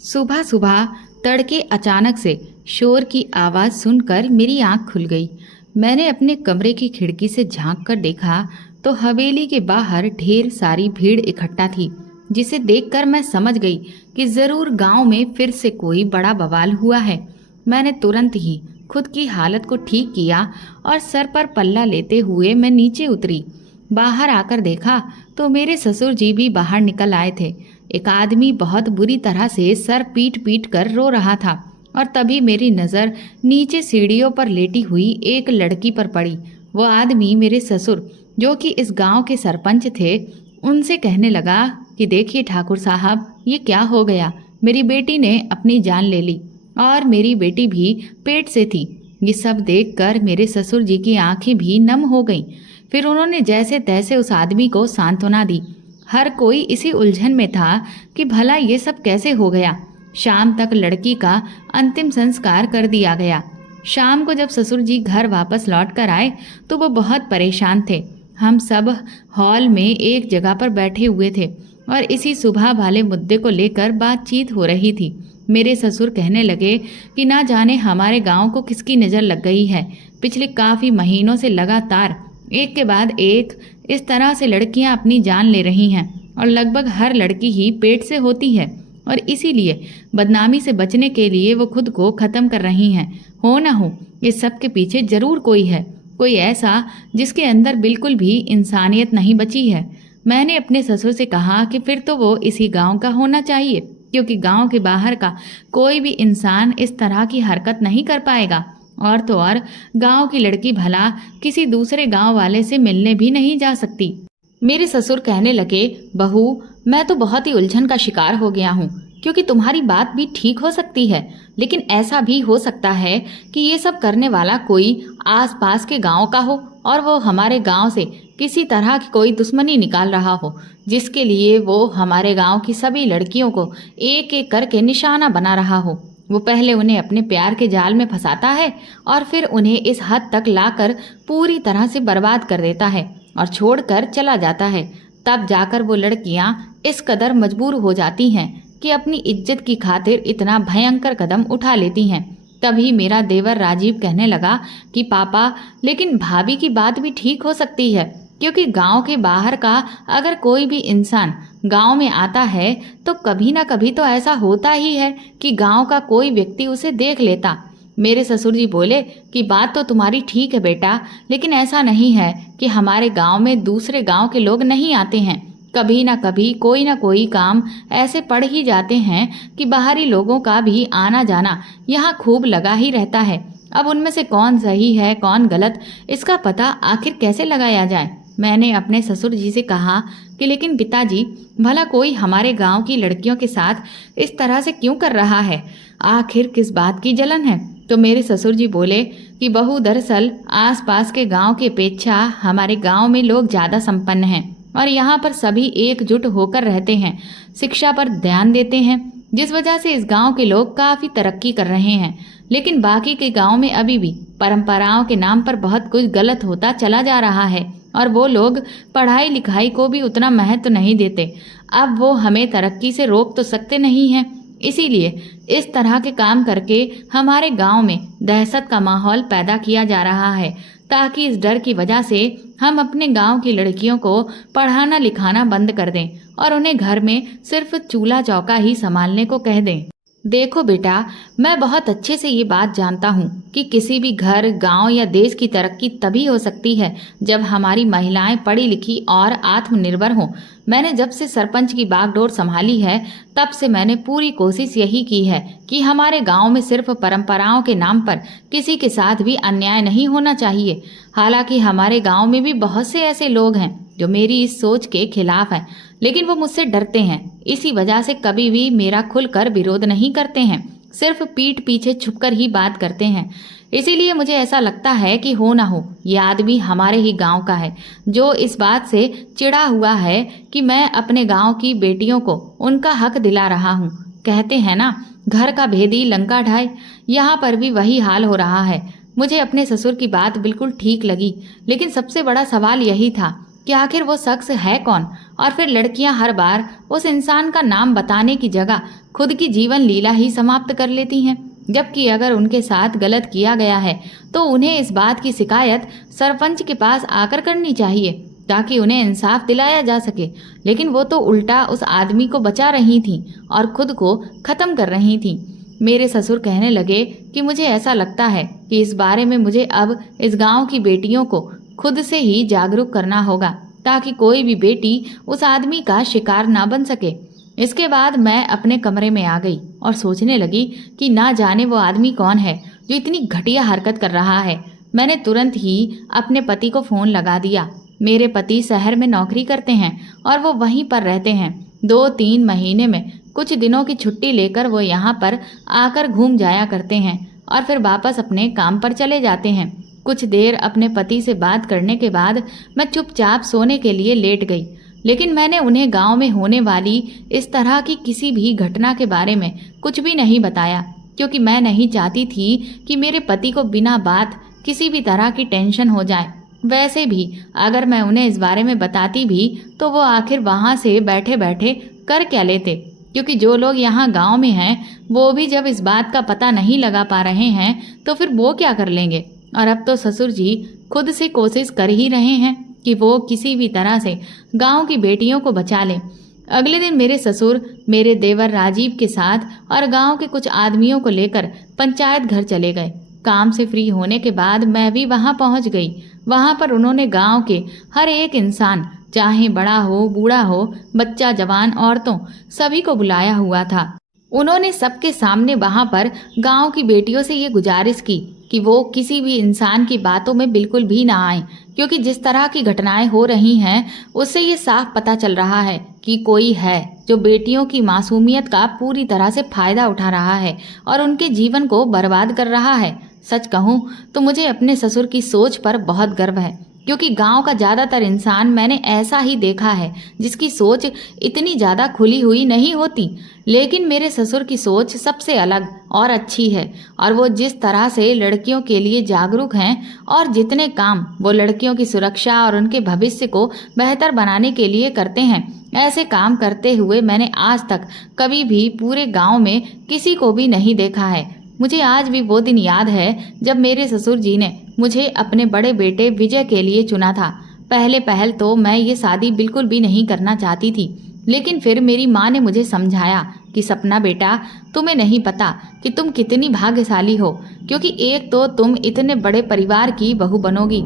सुबह सुबह तड़के अचानक से शोर की आवाज़ सुनकर मेरी आंख खुल गई। मैंने अपने कमरे की खिड़की से झांक कर देखा तो हवेली के बाहर ढेर सारी भीड़ इकट्ठा थी, जिसे देखकर मैं समझ गई कि ज़रूर गांव में फिर से कोई बड़ा बवाल हुआ है। मैंने तुरंत ही खुद की हालत को ठीक किया और सर पर पल्ला लेते हुए मैं नीचे उतरी। बाहर आकर देखा तो मेरे ससुर जी भी बाहर निकल आए थे। एक आदमी बहुत बुरी तरह से सर पीट पीट कर रो रहा था और तभी मेरी नज़र नीचे सीढ़ियों पर लेटी हुई एक लड़की पर पड़ी। वो आदमी मेरे ससुर, जो कि इस गांव के सरपंच थे, उनसे कहने लगा कि देखिए ठाकुर साहब, ये क्या हो गया। मेरी बेटी ने अपनी जान ले ली और मेरी बेटी भी पेट से थी। ये सब देखकर मेरे ससुर जी की आंखें भी नम हो गईं। फिर उन्होंने जैसे तैसे उस आदमी को सांत्वना दी। हर कोई इसी उलझन में था कि भला ये सब कैसे हो गया। शाम तक लड़की का अंतिम संस्कार कर दिया गया। शाम को जब ससुर जी घर वापस लौट कर आए तो वो बहुत परेशान थे। हम सब हॉल में एक जगह पर बैठे हुए थे और इसी सुबह वाले मुद्दे को लेकर बातचीत हो रही थी। मेरे ससुर कहने लगे कि ना जाने हमारे गांव को किसकी नज़र लग गई है। पिछले काफ़ी महीनों से लगातार एक के बाद एक इस तरह से लड़कियां अपनी जान ले रही हैं और लगभग हर लड़की ही पेट से होती है और इसीलिए बदनामी से बचने के लिए वो खुद को ख़त्म कर रही हैं। हो ना हो, इस सब के पीछे ज़रूर कोई है, कोई ऐसा जिसके अंदर बिल्कुल भी इंसानियत नहीं बची है। मैंने अपने ससुर से कहा कि फिर तो वो इसी गांव का होना चाहिए, क्योंकि गांव के बाहर का कोई भी इंसान इस तरह की हरकत नहीं कर पाएगा। और तो और गांव की लड़की भला किसी दूसरे गांव वाले से मिलने भी नहीं जा सकती। मेरे ससुर कहने लगे, बहू, मैं तो बहुत ही उलझन का शिकार हो गया हूँ, क्योंकि तुम्हारी बात भी ठीक हो सकती है, लेकिन ऐसा भी हो सकता है कि ये सब करने वाला कोई आसपास के गांव का हो और वो हमारे गांव से किसी तरह की कोई दुश्मनी निकाल रहा हो, जिसके लिए वो हमारे गांव की सभी लड़कियों को एक एक करके निशाना बना रहा हो। वो पहले उन्हें अपने प्यार के जाल में फंसाता है और फिर उन्हें इस हद तक लाकर पूरी तरह से बर्बाद कर देता है और छोड़कर चला जाता है। तब जाकर वो लड़कियां इस कदर मजबूर हो जाती हैं कि अपनी इज्जत की खातिर इतना भयंकर कदम उठा लेती हैं। तभी मेरा देवर राजीव कहने लगा कि पापा, लेकिन भाभी की बात भी ठीक हो सकती है, क्योंकि गांव के बाहर का अगर कोई भी इंसान गांव में आता है तो कभी ना कभी तो ऐसा होता ही है कि गांव का कोई व्यक्ति उसे देख लेता। मेरे ससुर जी बोले कि बात तो तुम्हारी ठीक है बेटा, लेकिन ऐसा नहीं है कि हमारे गांव में दूसरे गांव के लोग नहीं आते हैं। कभी ना कभी कोई ना कोई काम ऐसे पड़ ही जाते हैं कि बाहरी लोगों का भी आना जाना यहाँ खूब लगा ही रहता है। अब उनमें से कौन सही है कौन गलत, इसका पता आखिर कैसे लगाया जाए। मैंने अपने ससुर जी से कहा कि लेकिन पिताजी, भला कोई हमारे गांव की लड़कियों के साथ इस तरह से क्यों कर रहा है, आखिर किस बात की जलन है। तो मेरे ससुर जी बोले कि बहू, दरअसल आसपास के गांव की अपेक्षा हमारे गांव में लोग ज़्यादा संपन्न हैं और यहाँ पर सभी एकजुट होकर रहते हैं, शिक्षा पर ध्यान देते हैं, जिस वजह से इस गांव के लोग काफ़ी तरक्की कर रहे हैं। लेकिन बाकी के गांव में अभी भी परंपराओं के नाम पर बहुत कुछ गलत होता चला जा रहा है और वो लोग पढ़ाई लिखाई को भी उतना महत्व नहीं देते। अब वो हमें तरक्की से रोक तो सकते नहीं हैं, इसीलिए इस तरह के काम करके हमारे गांव में दहशत का माहौल पैदा किया जा रहा है, ताकि इस डर की वजह से हम अपने गांव की लड़कियों को पढ़ाना लिखाना बंद कर दें और उन्हें घर में सिर्फ चूल्हा चौका ही संभालने को कह दें। देखो बेटा, मैं बहुत अच्छे से ये बात जानता हूँ कि किसी भी घर, गांव या देश की तरक्की तभी हो सकती है जब हमारी महिलाएं पढ़ी लिखी और आत्मनिर्भर हों। मैंने जब से सरपंच की बागडोर संभाली है तब से मैंने पूरी कोशिश यही की है कि हमारे गांव में सिर्फ परंपराओं के नाम पर किसी के साथ भी अन्याय नहीं होना चाहिए। हालांकि हमारे गांव में भी बहुत से ऐसे लोग हैं जो मेरी इस सोच के खिलाफ हैं, लेकिन वो मुझसे डरते हैं। इसी वजह से कभी भी मेरा खुलकर विरोध नहीं करते हैं, सिर्फ पीठ पीछे छुपकर ही बात करते हैं। इसीलिए मुझे ऐसा लगता है कि हो ना हो ये आदमी हमारे ही गांव का है, जो इस बात से चिढ़ा हुआ है कि मैं अपने गांव की बेटियों को उनका हक दिला रहा हूँ। कहते हैं ना, घर का भेदी लंका ढाए, यहाँ पर भी वही हाल हो रहा है। मुझे अपने ससुर की बात बिल्कुल ठीक लगी, लेकिन सबसे बड़ा सवाल यही था कि आखिर वो शख्स है कौन और फिर लड़कियां हर बार उस इंसान का नाम बताने की जगह खुद की जीवन लीला ही समाप्त कर लेती हैं। जबकि अगर उनके साथ गलत किया गया है तो उन्हें इस बात की शिकायत सरपंच के पास आकर करनी चाहिए ताकि उन्हें इंसाफ दिलाया जा सके। लेकिन वो तो उल्टा उस आदमी को बचा रही थीं और खुद को खत्म कर रही थीं। मेरे ससुर कहने लगे कि मुझे ऐसा लगता है कि इस बारे में मुझे अब इस गांव की बेटियों को खुद से ही जागरूक करना होगा ताकि कोई भी बेटी उस आदमी का शिकार ना बन सके। इसके बाद मैं अपने कमरे में आ गई और सोचने लगी कि ना जाने वो आदमी कौन है जो इतनी घटिया हरकत कर रहा है। मैंने तुरंत ही अपने पति को फोन लगा दिया। मेरे पति शहर में नौकरी करते हैं और वो वहीं पर रहते हैं। 2-3 महीने में कुछ दिनों की छुट्टी लेकर वो यहाँ पर आकर घूम जाया करते हैं और फिर वापस अपने काम पर चले जाते हैं। कुछ देर अपने पति से बात करने के बाद मैं चुपचाप सोने के लिए लेट गई। लेकिन मैंने उन्हें गांव में होने वाली इस तरह की किसी भी घटना के बारे में कुछ भी नहीं बताया, क्योंकि मैं नहीं चाहती थी कि मेरे पति को बिना बात किसी भी तरह की टेंशन हो जाए। वैसे भी अगर मैं उन्हें इस बारे में बताती भी तो वो आखिर वहां से बैठे बैठे कर क्या लेते, क्योंकि जो लोग यहाँ गांव में हैं वो भी जब इस बात का पता नहीं लगा पा रहे हैं तो फिर वो क्या कर लेंगे। और अब तो ससुर जी खुद से कोशिश कर ही रहे हैं कि वो किसी भी तरह से गांव की बेटियों को बचा लें। अगले दिन मेरे ससुर मेरे देवर राजीव के साथ और गांव के कुछ आदमियों को लेकर पंचायत घर चले गए। काम से फ्री होने के बाद मैं भी वहां पहुंच गई। वहां पर उन्होंने गांव के हर एक इंसान, चाहे बड़ा हो बूढ़ा हो, बच्चा जवान औरतों, सभी को बुलाया हुआ था। उन्होंने सबके सामने वहां पर गांव की बेटियों से ये गुजारिश की कि वो किसी भी इंसान की बातों में बिल्कुल भी ना आए, क्योंकि जिस तरह की घटनाएं हो रही हैं उससे ये साफ पता चल रहा है कि कोई है जो बेटियों की मासूमियत का पूरी तरह से फायदा उठा रहा है और उनके जीवन को बर्बाद कर रहा है। सच कहूँ तो मुझे अपने ससुर की सोच पर बहुत गर्व है, क्योंकि गांव का ज़्यादातर इंसान मैंने ऐसा ही देखा है जिसकी सोच इतनी ज़्यादा खुली हुई नहीं होती। लेकिन मेरे ससुर की सोच सबसे अलग और अच्छी है और वो जिस तरह से लड़कियों के लिए जागरूक हैं और जितने काम वो लड़कियों की सुरक्षा और उनके भविष्य को बेहतर बनाने के लिए करते हैं, ऐसे काम करते हुए मैंने आज तक कभी भी पूरे गाँव में किसी को भी नहीं देखा है। मुझे आज भी वो दिन याद है जब मेरे ससुर जी ने मुझे अपने बड़े बेटे विजय के लिए चुना था। पहल तो मैं ये शादी बिल्कुल भी नहीं करना चाहती थी, लेकिन फिर मेरी माँ ने मुझे समझाया कि सपना बेटा, तुम्हें नहीं पता कि तुम कितनी भाग्यशाली हो, क्योंकि एक तो तुम इतने बड़े परिवार की बहू बनोगी,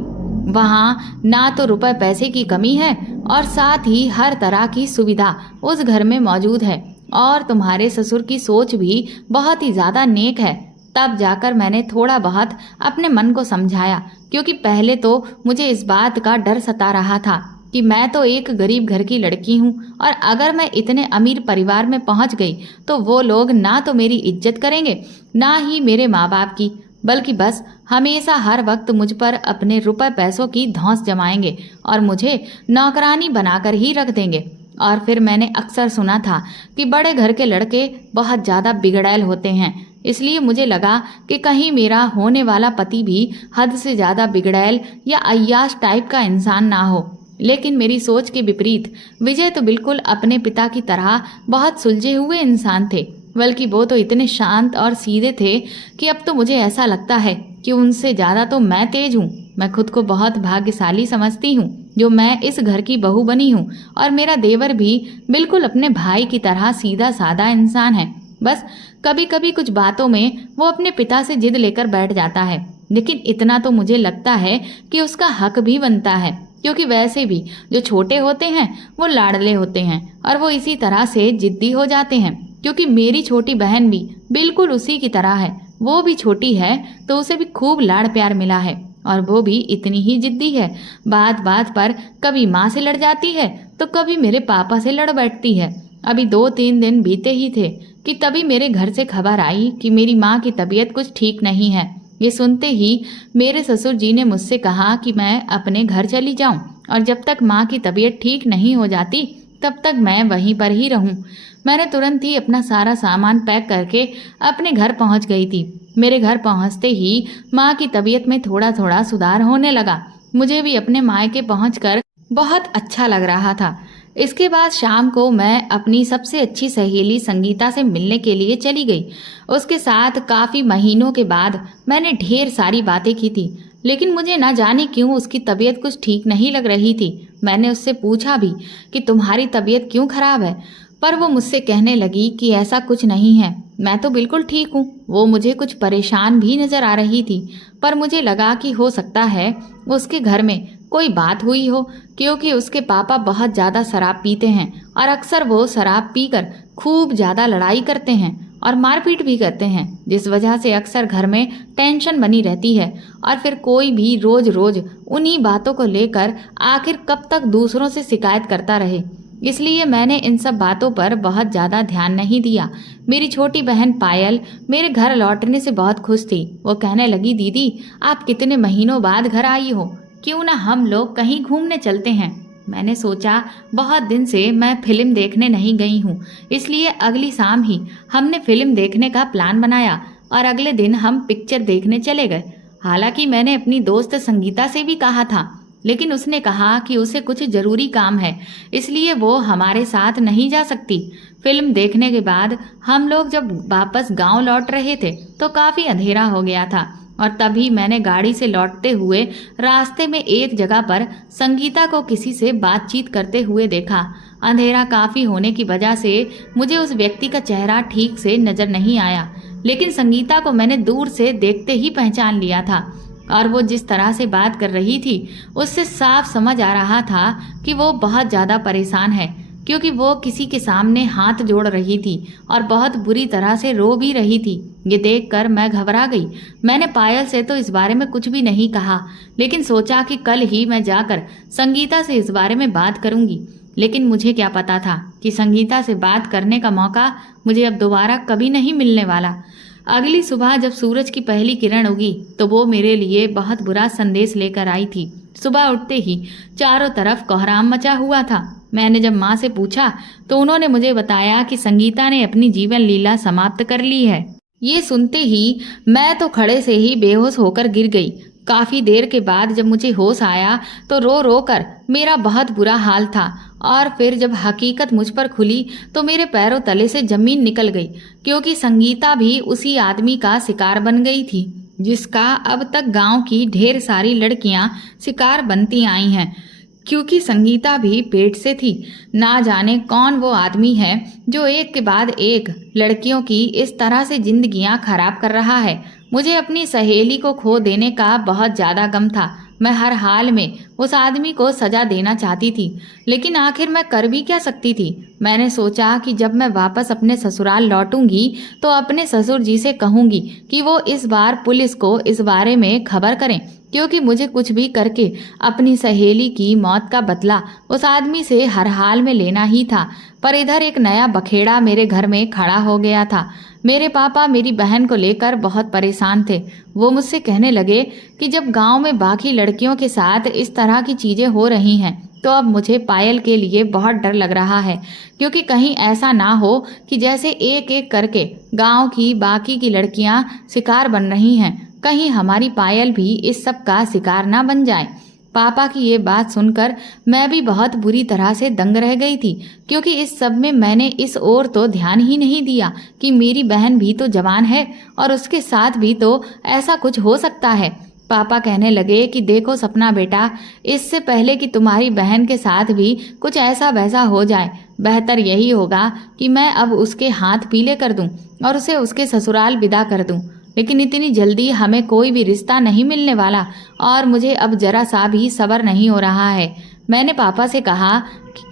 वहाँ ना तो रुपए पैसे की कमी है और साथ ही हर तरह की सुविधा उस घर में मौजूद है, और तुम्हारे ससुर की सोच भी बहुत ही ज़्यादा नेक है। तब जाकर मैंने थोड़ा बहुत अपने मन को समझाया, क्योंकि पहले तो मुझे इस बात का डर सता रहा था कि मैं तो एक गरीब घर की लड़की हूँ और अगर मैं इतने अमीर परिवार में पहुँच गई तो वो लोग ना तो मेरी इज्जत करेंगे ना ही मेरे माँ बाप की, बल्कि बस हमेशा हर वक्त मुझ पर अपने रुपए पैसों की धौंस जमाएंगे और मुझे नौकरानी बनाकर ही रख देंगे। और फिर मैंने अक्सर सुना था कि बड़े घर के लड़के बहुत ज़्यादा बिगड़ैल होते हैं, इसलिए मुझे लगा कि कहीं मेरा होने वाला पति भी हद से ज़्यादा बिगड़ैल या अय्याश टाइप का इंसान ना हो। लेकिन मेरी सोच के विपरीत विजय तो बिल्कुल अपने पिता की तरह बहुत सुलझे हुए इंसान थे, बल्कि वो तो इतने शांत और सीधे थे कि अब तो मुझे ऐसा लगता है कि उनसे ज़्यादा तो मैं तेज हूँ। मैं खुद को बहुत भाग्यशाली समझती हूँ जो मैं इस घर की बहू बनी हूँ, और मेरा देवर भी बिल्कुल अपने भाई की तरह सीधा साधा इंसान है। बस कभी कभी कुछ बातों में वो अपने पिता से जिद लेकर बैठ जाता है, लेकिन इतना तो मुझे लगता है कि उसका हक भी बनता है, क्योंकि वैसे भी जो छोटे होते हैं वो लाडले होते हैं और वो इसी तरह से जिद्दी हो जाते हैं। क्योंकि मेरी छोटी बहन भी बिल्कुल उसी की तरह है, वो भी छोटी है तो उसे भी खूब लाड़ प्यार मिला है और वो भी इतनी ही जिद्दी है। बात बात पर कभी माँ से लड़ जाती है तो कभी मेरे पापा से लड़ बैठती है। अभी 2-3 दिन बीते ही थे कि तभी मेरे घर से खबर आई कि मेरी माँ की तबीयत कुछ ठीक नहीं है। ये सुनते ही मेरे ससुर जी ने मुझसे कहा कि मैं अपने घर चली जाऊं और जब तक माँ की तबीयत ठीक नहीं हो जाती तब तक मैं वहीं पर ही रहूं। मैंने तुरंत ही अपना सारा सामान पैक करके अपने घर पहुंच गई थी। मेरे घर पहुंचते ही माँ की तबीयत में थोड़ा थोड़ा सुधार होने लगा। मुझे भी अपने मायके पहुंचकर बहुत अच्छा लग रहा था। इसके बाद शाम को मैं अपनी सबसे अच्छी सहेली संगीता से मिलने के लिए चली गई। उसके साथ काफ़ी महीनों के बाद मैंने ढेर सारी बातें की थी, लेकिन मुझे ना जाने क्यों उसकी तबीयत कुछ ठीक नहीं लग रही थी। मैंने उससे पूछा भी कि तुम्हारी तबीयत क्यों खराब है, पर वो मुझसे कहने लगी कि ऐसा कुछ नहीं है, मैं तो बिल्कुल ठीक हूँ। वो मुझे कुछ परेशान भी नजर आ रही थी, पर मुझे लगा कि हो सकता है उसके घर में कोई बात हुई हो, क्योंकि उसके पापा बहुत ज़्यादा शराब पीते हैं और अक्सर वो शराब पीकर खूब ज़्यादा लड़ाई करते हैं और मारपीट भी करते हैं, जिस वजह से अक्सर घर में टेंशन बनी रहती है। और फिर कोई भी रोज रोज उन्हीं बातों को लेकर आखिर कब तक दूसरों से शिकायत करता रहे, इसलिए मैंने इन सब बातों पर बहुत ज़्यादा ध्यान नहीं दिया। मेरी छोटी बहन पायल मेरे घर लौटने से बहुत खुश थी। वो कहने लगी, दीदी आप कितने महीनों बाद घर आई हो, क्यों ना हम लोग कहीं घूमने चलते हैं। मैंने सोचा बहुत दिन से मैं फिल्म देखने नहीं गई हूँ, इसलिए अगली शाम ही हमने फिल्म देखने का प्लान बनाया और अगले दिन हम पिक्चर देखने चले गए। हालांकि मैंने अपनी दोस्त संगीता से भी कहा था, लेकिन उसने कहा कि उसे कुछ ज़रूरी काम है, इसलिए वो हमारे साथ नहीं जा सकती। फिल्म देखने के बाद हम लोग जब वापस गांव लौट रहे थे तो काफ़ी अंधेरा हो गया था, और तभी मैंने गाड़ी से लौटते हुए रास्ते में एक जगह पर संगीता को किसी से बातचीत करते हुए देखा। अंधेरा काफ़ी होने की वजह से मुझे उस व्यक्ति का चेहरा ठीक से नज़र नहीं आया, लेकिन संगीता को मैंने दूर से देखते ही पहचान लिया था, और वो जिस तरह से बात कर रही थी उससे साफ समझ आ रहा था कि वो बहुत ज़्यादा परेशान है, क्योंकि वो किसी के सामने हाथ जोड़ रही थी और बहुत बुरी तरह से रो भी रही थी। ये देखकर मैं घबरा गई। मैंने पायल से तो इस बारे में कुछ भी नहीं कहा, लेकिन सोचा कि कल ही मैं जाकर संगीता से इस बारे में बात करूंगी। लेकिन मुझे क्या पता था कि संगीता से बात करने का मौका मुझे अब दोबारा कभी नहीं मिलने वाला। अगली सुबह जब सूरज की पहली किरण उगी तो वो मेरे लिए बहुत बुरा संदेश लेकर आई थी। सुबह उठते ही चारों तरफ कोहराम मचा हुआ था। मैंने जब माँ से पूछा तो उन्होंने मुझे बताया कि संगीता ने अपनी जीवन लीला समाप्त कर ली है। ये सुनते ही मैं तो खड़े से ही बेहोश होकर गिर गई। काफ़ी देर के बाद जब मुझे होश आया तो रो रो कर मेरा बहुत बुरा हाल था, और फिर जब हकीकत मुझ पर खुली तो मेरे पैरों तले से ज़मीन निकल गई, क्योंकि संगीता भी उसी आदमी का शिकार बन गई थी जिसका अब तक गांव की ढेर सारी लड़कियां शिकार बनती आई हैं। क्योंकि संगीता भी पेट से थी। ना जाने कौन वो आदमी है जो एक के बाद एक लड़कियों की इस तरह से जिंदगियां खराब कर रहा है। मुझे अपनी सहेली को खो देने का बहुत ज़्यादा गम था। मैं हर हाल में उस आदमी को सजा देना चाहती थी, लेकिन आखिर मैं कर भी क्या सकती थी। मैंने सोचा कि जब मैं वापस अपने ससुराल लौटूंगी तो अपने ससुर जी से कहूंगी कि वो इस बार पुलिस को इस बारे में खबर करें, क्योंकि मुझे कुछ भी करके अपनी सहेली की मौत का बदला उस आदमी से हर हाल में लेना ही था। पर इधर एक नया बखेड़ा मेरे घर में खड़ा हो गया था। मेरे पापा मेरी बहन को लेकर बहुत परेशान थे। वो मुझसे कहने लगे कि जब गांव में बाकी लड़कियों के साथ इस तरह की चीज़ें हो रही हैं तो अब मुझे पायल के लिए बहुत डर लग रहा है, क्योंकि कहीं ऐसा ना हो कि जैसे एक एक करके गांव की बाकी की लड़कियां शिकार बन रही हैं, कहीं हमारी पायल भी इस सब का शिकार ना बन जाए। पापा की ये बात सुनकर मैं भी बहुत बुरी तरह से दंग रह गई थी, क्योंकि इस सब में मैंने इस ओर तो ध्यान ही नहीं दिया कि मेरी बहन भी तो जवान है और उसके साथ भी तो ऐसा कुछ हो सकता है। पापा कहने लगे कि देखो सपना बेटा, इससे पहले कि तुम्हारी बहन के साथ भी कुछ ऐसा वैसा हो जाए, बेहतर यही होगा कि मैं अब उसके हाथ पीले कर दूं और उसे उसके ससुराल विदा कर दूं। लेकिन इतनी जल्दी हमें कोई भी रिश्ता नहीं मिलने वाला और मुझे अब जरा सा भी सब्र नहीं हो रहा है। मैंने पापा से कहा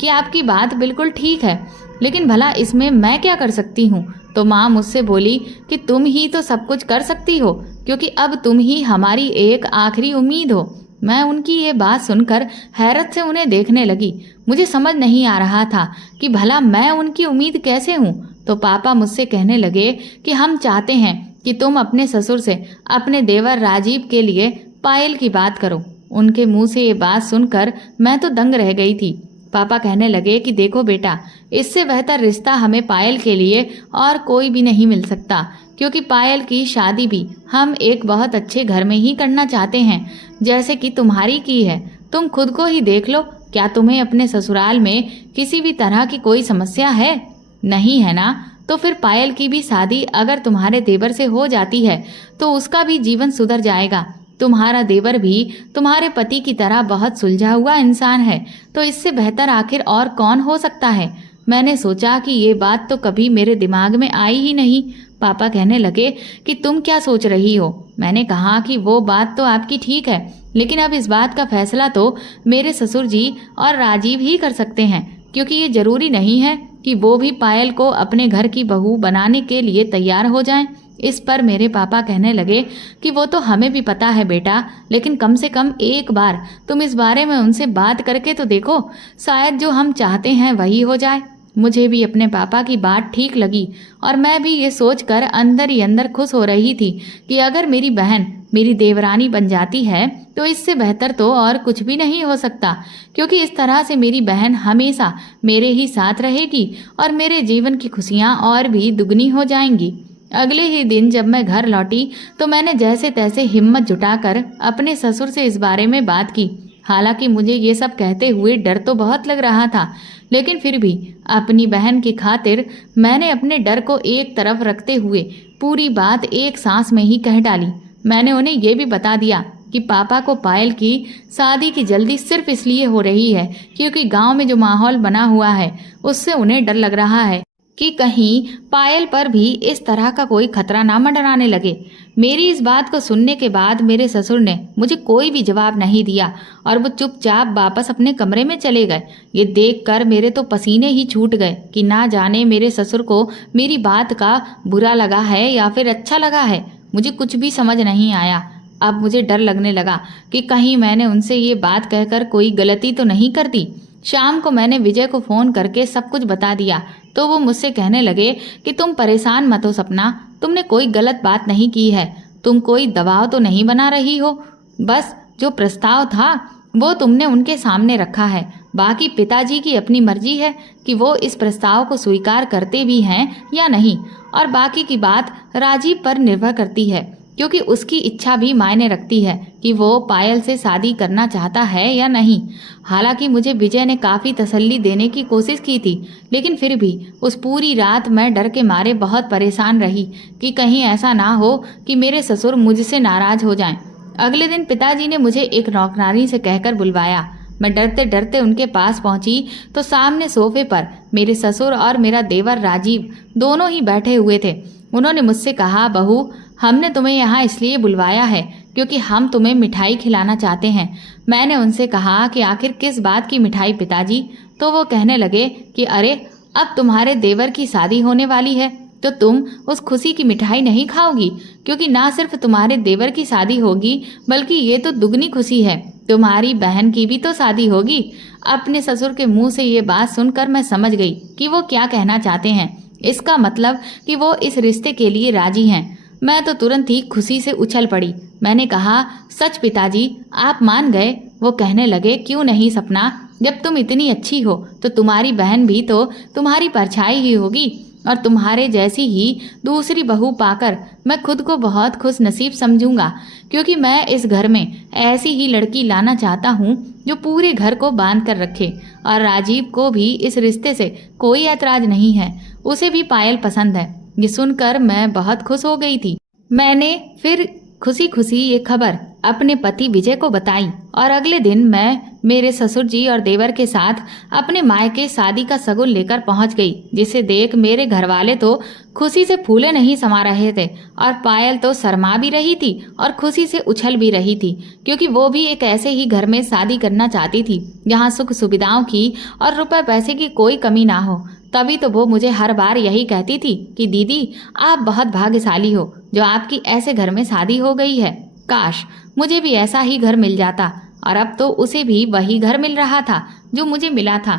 कि आपकी बात बिल्कुल ठीक है, लेकिन भला इसमें मैं क्या कर सकती हूँ। तो माँ मुझसे बोली कि तुम ही तो सब कुछ कर सकती हो, क्योंकि अब तुम ही हमारी एक आखिरी उम्मीद हो। मैं उनकी ये बात सुनकर हैरत से उन्हें देखने लगी। मुझे समझ नहीं आ रहा था कि भला मैं उनकी उम्मीद कैसे हूँ। तो पापा मुझसे कहने लगे कि हम चाहते हैं कि तुम अपने ससुर से अपने देवर राजीव के लिए पायल की बात करो। उनके मुंह से ये बात सुनकर मैं तो दंग रह गई थी। पापा कहने लगे कि देखो बेटा, इससे बेहतर रिश्ता हमें पायल के लिए और कोई भी नहीं मिल सकता, क्योंकि पायल की शादी भी हम एक बहुत अच्छे घर में ही करना चाहते हैं, जैसे कि तुम्हारी की है। तुम खुद को ही देख लो, क्या तुम्हें अपने ससुराल में किसी भी तरह की कोई समस्या है? नहीं है ना? तो फिर पायल की भी शादी अगर तुम्हारे देवर से हो जाती है तो उसका भी जीवन सुधर जाएगा। तुम्हारा देवर भी तुम्हारे पति की तरह बहुत सुलझा हुआ इंसान है, तो इससे बेहतर आखिर और कौन हो सकता है। मैंने सोचा कि ये बात तो कभी मेरे दिमाग में आई ही नहीं। पापा कहने लगे कि तुम क्या सोच रही हो? मैंने कहा कि वो बात तो आपकी ठीक है, लेकिन अब इस बात का फैसला तो मेरे ससुर जी और राजीव ही कर सकते हैं, क्योंकि ये जरूरी नहीं है कि वो भी पायल को अपने घर की बहू बनाने के लिए तैयार हो जाएं। इस पर मेरे पापा कहने लगे कि वो तो हमें भी पता है बेटा, लेकिन कम से कम एक बार तुम इस बारे में उनसे बात करके तो देखो, शायद जो हम चाहते हैं वही हो जाए। मुझे भी अपने पापा की बात ठीक लगी और मैं भी ये सोचकर अंदर ही अंदर खुश हो रही थी कि अगर मेरी बहन मेरी देवरानी बन जाती है तो इससे बेहतर तो और कुछ भी नहीं हो सकता, क्योंकि इस तरह से मेरी बहन हमेशा मेरे ही साथ रहेगी और मेरे जीवन की खुशियाँ और भी दुगनी हो जाएंगी। अगले ही दिन जब मैं घर लौटी तो मैंने जैसे तैसे हिम्मत जुटाकर अपने ससुर से इस बारे में बात की। हालांकि मुझे ये सब कहते हुए डर तो बहुत लग रहा था, लेकिन फिर भी अपनी बहन की खातिर मैंने अपने डर को एक तरफ रखते हुए पूरी बात एक सांस में ही कह डाली। मैंने उन्हें यह भी बता दिया कि पापा को पायल की शादी की जल्दी सिर्फ इसलिए हो रही है क्योंकि गांव में जो माहौल बना हुआ है उससे उन्हें डर लग रहा है कि कहीं पायल पर भी इस तरह का कोई खतरा ना मंडराने लगे। मेरी इस बात को सुनने के बाद मेरे ससुर ने मुझे कोई भी जवाब नहीं दिया और वो चुपचाप वापस अपने कमरे में चले गए। ये देखकर मेरे तो पसीने ही छूट गए कि ना जाने मेरे ससुर को मेरी बात का बुरा लगा है या फिर अच्छा लगा है। मुझे कुछ भी समझ नहीं आया। अब मुझे डर लगने लगा कि कहीं मैंने उनसे ये बात कहकर कोई गलती तो नहीं कर दी। शाम को मैंने विजय को फ़ोन करके सब कुछ बता दिया तो वो मुझसे कहने लगे कि तुम परेशान मत हो सपना, तुमने कोई गलत बात नहीं की है, तुम कोई दबाव तो नहीं बना रही हो, बस जो प्रस्ताव था वो तुमने उनके सामने रखा है। बाकी पिताजी की अपनी मर्जी है कि वो इस प्रस्ताव को स्वीकार करते भी हैं या नहीं, और बाकी की बात राजीव पर निर्भर करती है, क्योंकि उसकी इच्छा भी मायने रखती है कि वो पायल से शादी करना चाहता है या नहीं। हालांकि मुझे विजय ने काफ़ी तसल्ली देने की कोशिश की थी, लेकिन फिर भी उस पूरी रात मैं डर के मारे बहुत परेशान रही कि कहीं ऐसा ना हो कि मेरे ससुर मुझसे नाराज हो जाएं। अगले दिन पिताजी ने मुझे एक नौकरानी से कहकर बुलवाया। मैं डरते डरते उनके पास पहुंची तो सामने सोफे पर मेरे ससुर और मेरा देवर राजीव दोनों ही बैठे हुए थे। उन्होंने मुझसे कहा, बहू, हमने तुम्हें यहाँ इसलिए बुलवाया है क्योंकि हम तुम्हें मिठाई खिलाना चाहते हैं। मैंने उनसे कहा कि आखिर किस बात की मिठाई पिताजी? तो वो कहने लगे कि अरे, अब तुम्हारे देवर की शादी होने वाली है तो तुम उस खुशी की मिठाई नहीं खाओगी, क्योंकि ना सिर्फ तुम्हारे देवर की शादी होगी बल्कि ये तो दुगनी खुशी है, तुम्हारी बहन की भी तो शादी होगी। अपने ससुर के मुंह से ये बात सुनकर मैं समझ गई कि वो क्या कहना चाहते हैं। इसका मतलब कि वो इस रिश्ते के लिए राजी हैं। मैं तो तुरंत ही खुशी से उछल पड़ी। मैंने कहा, सच पिताजी, आप मान गए? वो कहने लगे, क्यों नहीं सपना, जब तुम इतनी अच्छी हो तो तुम्हारी बहन भी तो तुम्हारी परछाई ही होगी, और तुम्हारे जैसी ही दूसरी बहू पाकर मैं खुद को बहुत खुश नसीब समझूंगा, क्योंकि मैं इस घर में ऐसी ही लड़की लाना चाहता हूँ जो पूरे घर को बांध कर रखे। और राजीव को भी इस रिश्ते से कोई ऐतराज नहीं है, उसे भी पायल पसंद है। ये सुनकर मैं बहुत खुश हो गई थी। मैंने फिर खुशी खुशी ये खबर अपने पति विजय को बताई और अगले दिन मैं मेरे ससुर जी और देवर के साथ अपने मायके शादी का शगुन लेकर पहुंच गई, जिसे देख मेरे घरवाले तो खुशी से फूले नहीं समा रहे थे और पायल तो शर्मा भी रही थी और खुशी से उछल भी रही थी, क्योंकि वो भी एक ऐसे ही घर में शादी करना चाहती थी जहां सुख सुविधाओं की और रुपए पैसे की कोई कमी ना हो। तभी तो वो मुझे हर बार यही कहती थी कि दीदी, आप बहुत भाग्यशाली हो जो आपकी ऐसे घर में शादी हो गई है। काश मुझे भी ऐसा ही घर मिल जाता। और अब तो उसे भी वही घर मिल रहा था जो मुझे मिला था।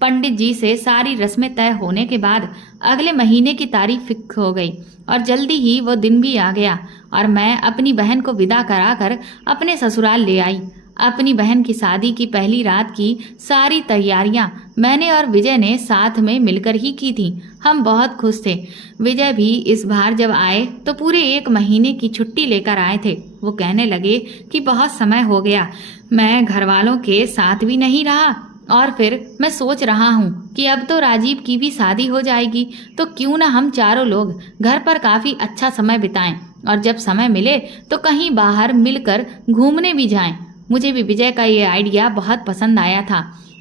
पंडित जी से सारी रस्में तय होने के बाद अगले महीने की तारीख फिक्स हो गई और जल्दी ही वो दिन भी आ गया और मैं अपनी बहन को विदा कराकर अपने ससुराल ले आई। अपनी बहन की शादी की पहली रात की सारी तैयारियां मैंने और विजय ने साथ में मिलकर ही की थी। हम बहुत खुश थे। विजय भी इस बार जब आए तो पूरे 1 महीने की छुट्टी लेकर आए थे। वो कहने लगे कि बहुत समय हो गया, मैं घर वालों के साथ भी नहीं रहा, और फिर मैं सोच रहा हूँ कि अब तो राजीव की भी शादी हो जाएगी, तो क्यों ना हम चारों लोग घर पर काफी अच्छा समय बिताएं और जब समय मिले तो कहीं बाहर मिलकर घूमने भी जाएं। मुझे भी विजय का ये आइडिया बहुत पसंद आया था।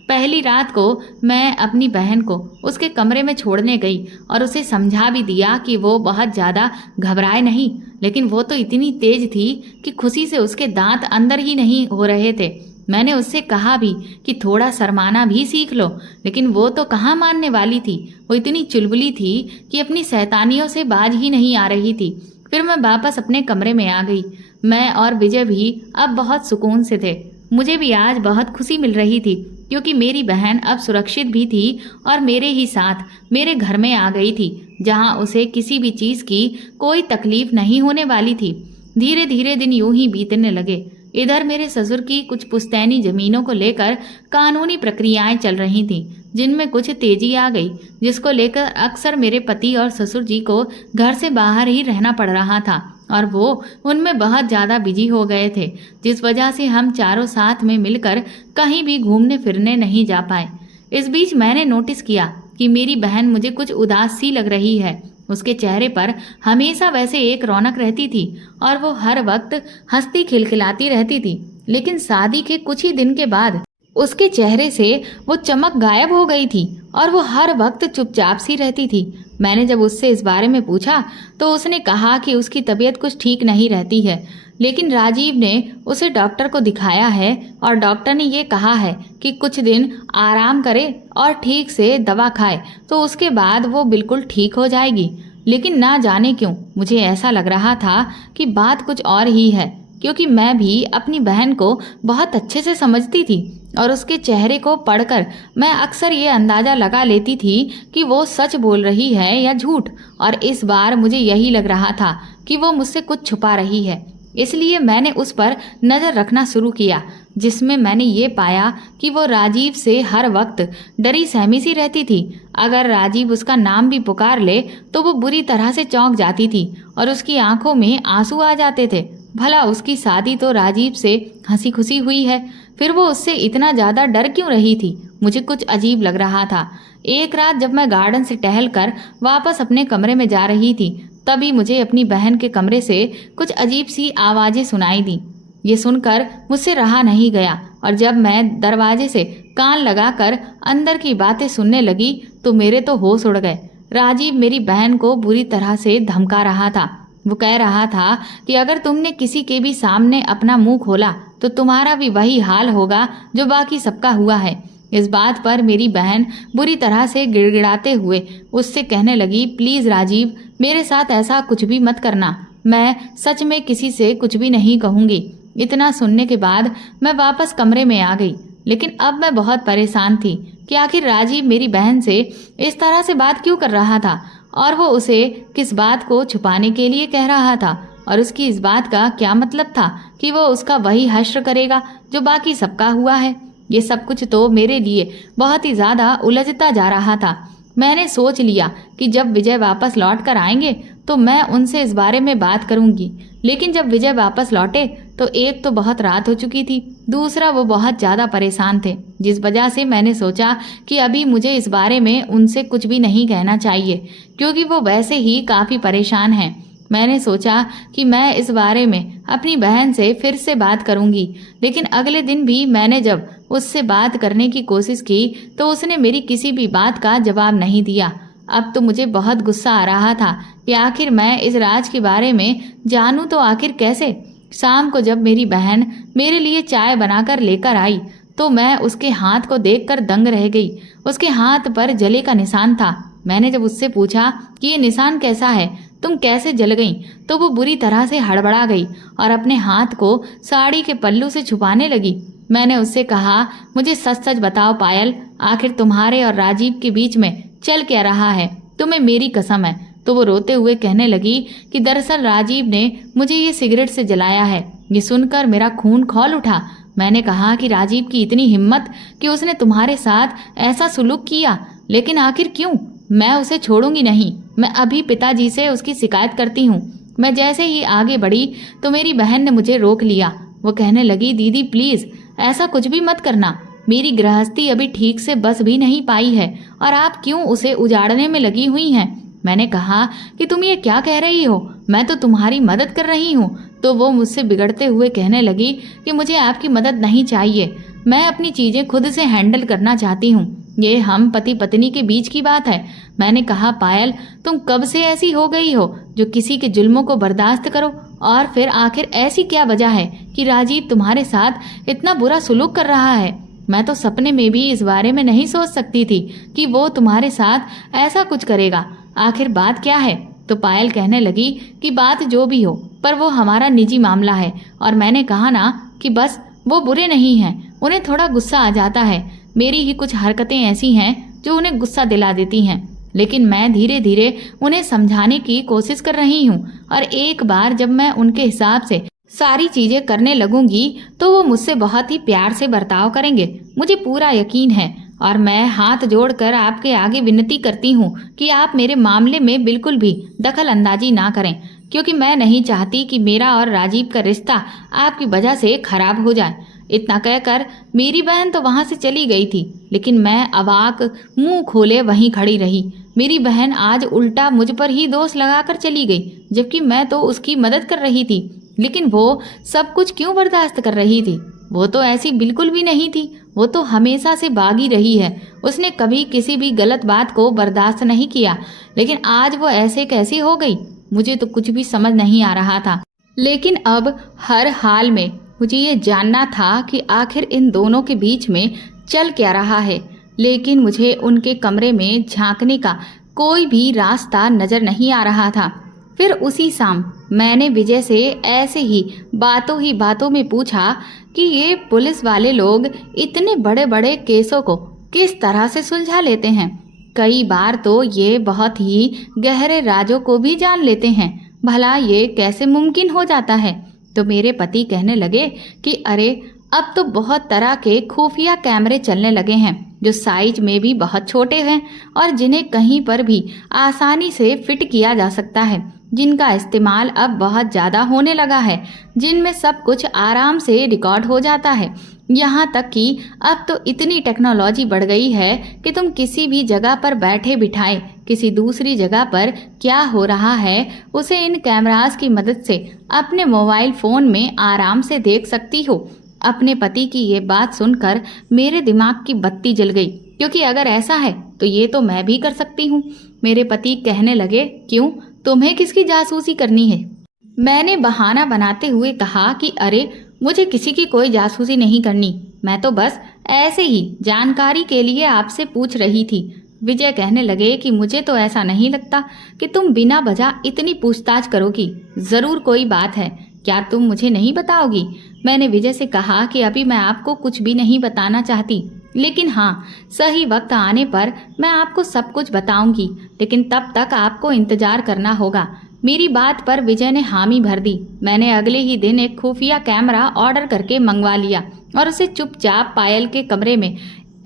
पहली रात को मैं अपनी बहन को उसके कमरे में छोड़ने गई और उसे समझा भी दिया कि वो बहुत ज़्यादा घबराए नहीं, लेकिन वो तो इतनी तेज थी कि खुशी से उसके दांत अंदर ही नहीं हो रहे थे। मैंने उससे कहा भी कि थोड़ा शर्माना भी सीख लो, लेकिन वो तो कहाँ मानने वाली थी। वो इतनी चुलबुली थी कि अपनी शैतानियों से बाज ही नहीं आ रही थी। फिर मैं वापस अपने कमरे में आ गई। मैं और विजय भी अब बहुत सुकून से थे। मुझे भी आज बहुत खुशी मिल रही थी क्योंकि मेरी बहन अब सुरक्षित भी थी और मेरे ही साथ मेरे घर में आ गई थी, जहां उसे किसी भी चीज़ की कोई तकलीफ नहीं होने वाली थी। धीरे धीरे दिन यूं ही बीतने लगे। इधर मेरे ससुर की कुछ पुश्तैनी जमीनों को लेकर कानूनी प्रक्रियाएं चल रही थीं, जिनमें कुछ तेजी आ गई, जिसको लेकर अक्सर मेरे पति और ससुर जी को घर से बाहर ही रहना पड़ रहा था और वो उनमें बहुत ज़्यादा बिजी हो गए थे, जिस वजह से हम चारों साथ में मिलकर कहीं भी घूमने फिरने नहीं जा पाए। इस बीच मैंने नोटिस किया कि मेरी बहन मुझे कुछ उदास सी लग रही है। उसके चेहरे पर हमेशा वैसे एक रौनक रहती थी और वो हर वक्त हंसती खिलखिलाती रहती थी, लेकिन शादी के कुछ ही दिन के बाद उसके चेहरे से वो चमक गायब हो गई थी और वो हर वक्त चुपचाप सी रहती थी। मैंने जब उससे इस बारे में पूछा तो उसने कहा कि उसकी तबीयत कुछ ठीक नहीं रहती है, लेकिन राजीव ने उसे डॉक्टर को दिखाया है और डॉक्टर ने ये कहा है कि कुछ दिन आराम करे और ठीक से दवा खाए तो उसके बाद वो बिल्कुल ठीक हो जाएगी। लेकिन ना जाने क्यों मुझे ऐसा लग रहा था कि बात कुछ और ही है, क्योंकि मैं भी अपनी बहन को बहुत अच्छे से समझती थी और उसके चेहरे को पढ़कर मैं अक्सर ये अंदाज़ा लगा लेती थी कि वो सच बोल रही है या झूठ। और इस बार मुझे यही लग रहा था कि वो मुझसे कुछ छुपा रही है। इसलिए मैंने उस पर नज़र रखना शुरू किया, जिसमें मैंने ये पाया कि वो राजीव से हर वक्त डरी सहमी सी रहती थी। अगर राजीव उसका नाम भी पुकार ले तो वो बुरी तरह से चौंक जाती थी और उसकी आंखों में आंसू आ जाते थे। भला उसकी शादी तो राजीव से हंसी खुशी हुई है, फिर वो उससे इतना ज़्यादा डर क्यों रही थी? मुझे कुछ अजीब लग रहा था। एक रात जब मैं गार्डन से टहलकर वापस अपने कमरे में जा रही थी, तभी मुझे अपनी बहन के कमरे से कुछ अजीब सी आवाज़ें सुनाई दी। ये सुनकर मुझसे रहा नहीं गया और जब मैं दरवाजे से कान लगाकर अंदर की बातें सुनने लगी तो मेरे तो होश उड़ गए। राजीव मेरी बहन को बुरी तरह से धमका रहा था। वो कह रहा था कि अगर तुमने किसी के भी सामने अपना मुंह खोला तो तुम्हारा भी वही हाल होगा जो बाकी सबका हुआ है। इस बात पर मेरी बहन बुरी तरह से गिड़गिड़ाते हुए उससे कहने लगी, प्लीज़ राजीव, मेरे साथ ऐसा कुछ भी मत करना। मैं सच में किसी से कुछ भी नहीं कहूँगी। इतना सुनने के बाद मैं वापस कमरे में आ गई, लेकिन अब मैं बहुत परेशान थी कि आखिर राजीव मेरी बहन से इस तरह से बात क्यों कर रहा था और वो उसे किस बात को छुपाने के लिए कह रहा था और उसकी इस बात का क्या मतलब था कि वो उसका वही हश्र करेगा जो बाकी सबका हुआ है। ये सब कुछ तो मेरे लिए बहुत ही ज़्यादा उलझता जा रहा था। मैंने सोच लिया कि जब विजय वापस लौट कर आएंगे तो मैं उनसे इस बारे में बात करूंगी, लेकिन जब विजय वापस लौटे तो एक तो बहुत रात हो चुकी थी, दूसरा वो बहुत ज़्यादा परेशान थे, जिस वजह से मैंने सोचा कि अभी मुझे इस बारे में उनसे कुछ भी नहीं कहना चाहिए, क्योंकि वो वैसे ही काफ़ी परेशान हैं। मैंने सोचा कि मैं इस बारे में अपनी बहन से फिर से बात करूंगी, लेकिन अगले दिन भी मैंने जब उससे बात करने की कोशिश की तो उसने मेरी किसी भी बात का जवाब नहीं दिया। अब तो मुझे बहुत गुस्सा आ रहा था कि आखिर मैं इस राज के बारे में जानूं तो आखिर कैसे। शाम को जब मेरी बहन मेरे लिए चाय बनाकर लेकर आई तो मैं उसके हाथ को देखकर दंग रह गई। उसके हाथ पर जले का निशान था। मैंने जब उससे पूछा कि ये निशान कैसा है, तुम कैसे जल गई, तो वो बुरी तरह से हड़बड़ा गई और अपने हाथ को साड़ी के पल्लू से छुपाने लगी। मैंने उससे कहा, मुझे सच सच बताओ पायल, आखिर तुम्हारे और राजीव के बीच में चल क्या रहा है? तुम्हें मेरी कसम है। तो वो रोते हुए कहने लगी कि दरअसल राजीव ने मुझे ये सिगरेट से जलाया है। ये सुनकर मेरा खून खौल उठा। मैंने कहा कि राजीव की इतनी हिम्मत कि उसने तुम्हारे साथ ऐसा सुलूक किया, लेकिन आखिर क्यों? मैं उसे छोड़ूंगी नहीं। मैं अभी पिताजी से उसकी शिकायत करती हूँ। मैं जैसे ही आगे बढ़ी तो मेरी बहन ने मुझे रोक लिया। वो कहने लगी, दीदी प्लीज़ ऐसा कुछ भी मत करना। मेरी गृहस्थी अभी ठीक से बस भी नहीं पाई है और आप क्यों उसे उजाड़ने में लगी हुई हैं। मैंने कहा कि तुम ये क्या कह रही हो, मैं तो तुम्हारी मदद कर रही हूँ। तो वो मुझसे बिगड़ते हुए कहने लगी कि मुझे आपकी मदद नहीं चाहिए, मैं अपनी चीज़ें खुद से हैंडल करना चाहती हूँ, ये हम पति पत्नी के बीच की बात है। मैंने कहा पायल, तुम कब से ऐसी हो गई हो जो किसी के जुल्मों को बर्दाश्त करो, और फिर आखिर ऐसी क्या वजह है कि राजीव तुम्हारे साथ इतना बुरा सलूक कर रहा है। मैं तो सपने में भी इस बारे में नहीं सोच सकती थी कि वो तुम्हारे साथ ऐसा कुछ करेगा। आखिर बात क्या है। तो पायल कहने लगी कि बात जो भी हो, पर वो हमारा निजी मामला है। और मैंने कहा ना कि बस वो बुरे नहीं हैं, उन्हें थोड़ा गुस्सा आ जाता है। मेरी ही कुछ हरकतें ऐसी हैं जो उन्हें गुस्सा दिला देती हैं, लेकिन मैं धीरे धीरे उन्हें समझाने की कोशिश कर रही हूँ। और एक बार जब मैं उनके हिसाब से सारी चीजें करने लगूंगी तो वो मुझसे बहुत ही प्यार से बर्ताव करेंगे, मुझे पूरा यकीन है। और मैं हाथ जोड़कर आपके आगे विनती करती हूँ कि आप मेरे मामले में बिल्कुल भी दखल अंदाजी ना करें, क्योंकि मैं नहीं चाहती कि मेरा और राजीव का रिश्ता आपकी वजह से खराब हो जाए। इतना कहकर मेरी बहन तो वहां से चली गई थी, लेकिन मैं अवाक मुंह खोले वहीं खड़ी रही। मेरी बहन आज उल्टा मुझ पर ही दोष लगाकर चली गई, जबकि मैं तो उसकी मदद कर रही थी। लेकिन वो सब कुछ क्यों बर्दाश्त कर रही थी? वो तो ऐसी बिल्कुल भी नहीं थी, वो तो हमेशा से बागी रही है। उसने कभी किसी भी गलत बात को बर्दाश्त नहीं किया, लेकिन आज वो ऐसे कैसी हो गई? मुझे तो कुछ भी समझ नहीं आ रहा था। लेकिन अब हर हाल में मुझे ये जानना था कि आखिर इन दोनों के बीच में चल क्या रहा है। लेकिन मुझे उनके कमरे में झांकने का कोई भी रास्ता नजर नहीं आ रहा था। फिर उसी शाम मैंने विजय से ऐसे ही बातों में पूछा कि ये पुलिस वाले लोग इतने बड़े बड़े केसों को किस तरह से सुलझा लेते हैं। कई बार तो ये बहुत ही गहरे राजों को भी जान लेते हैं, भला ये कैसे मुमकिन हो जाता है। तो मेरे पति कहने लगे कि अरे अब तो बहुत तरह के खुफिया कैमरे चलने लगे हैं, जो साइज में भी बहुत छोटे हैं और जिन्हें कहीं पर भी आसानी से फिट किया जा सकता है, जिनका इस्तेमाल अब बहुत ज़्यादा होने लगा है, जिनमें सब कुछ आराम से रिकॉर्ड हो जाता है। यहाँ तक कि अब तो इतनी टेक्नोलॉजी बढ़ गई है कि तुम किसी भी जगह पर बैठे बिठाए किसी दूसरी जगह पर क्या हो रहा है उसे इन कैमरास की मदद से अपने मोबाइल फ़ोन में आराम से देख सकती हो। अपने पति की ये बात सुनकर मेरे दिमाग की बत्ती जल गई, क्योंकि अगर ऐसा है तो ये तो मैं भी कर सकती हूँ। मेरे पति कहने लगे, क्यों, तुम्हें किसकी जासूसी करनी है? मैंने बहाना बनाते हुए कहा कि अरे मुझे किसी की कोई जासूसी नहीं करनी, मैं तो बस ऐसे ही जानकारी के लिए आपसे पूछ रही थी। विजय कहने लगे कि मुझे तो ऐसा नहीं लगता कि तुम बिना वजह इतनी पूछताछ करोगी, ज़रूर कोई बात है, क्या तुम मुझे नहीं बताओगी? मैंने विजय से कहा कि अभी मैं आपको कुछ भी नहीं बताना चाहती, लेकिन हाँ, सही वक्त आने पर मैं आपको सब कुछ बताऊंगी, लेकिन तब तक आपको इंतजार करना होगा। मेरी बात पर विजय ने हामी भर दी। मैंने अगले ही दिन एक खुफिया कैमरा ऑर्डर करके मंगवा लिया और उसे चुपचाप पायल के कमरे में